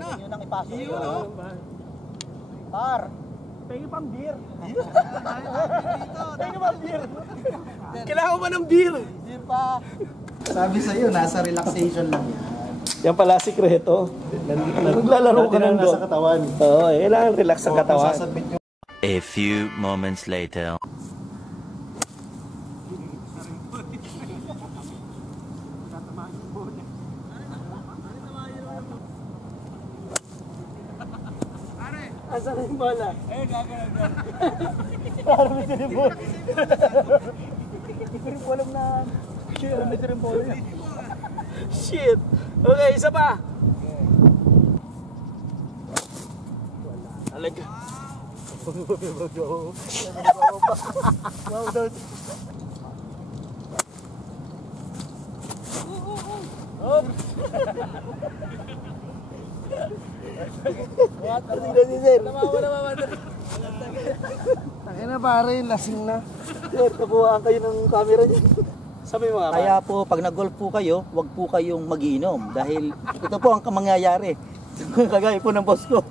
Yun ang ipasok. Par. Pengi pang beer. Pengi pang beer. Kailangan mo ng beer. Beer pa. Sabi sa'yo, nasa relaxation lang yan. Yan pala sikreto. Naglalaro ka ng nasa katawan. Oo, kailangan relax ang katawan. A few moments later. Asa na yung bola? Ayun, gagawin. Parang may tinibol. Hindi ko rin po alam na may tinibol yan. Shit! Okay, isa pa! Talaga. Wow, daw. Oh! Tangin na pare, lasing na. Sir, nabuhaan kayo ng camera niya. Sabi mo nga, Kaya po, pag nag-golf po kayo, huwag po kayong mag-iinom. Dahil ito po ang mangyayari. Kagaya po ng boss ko.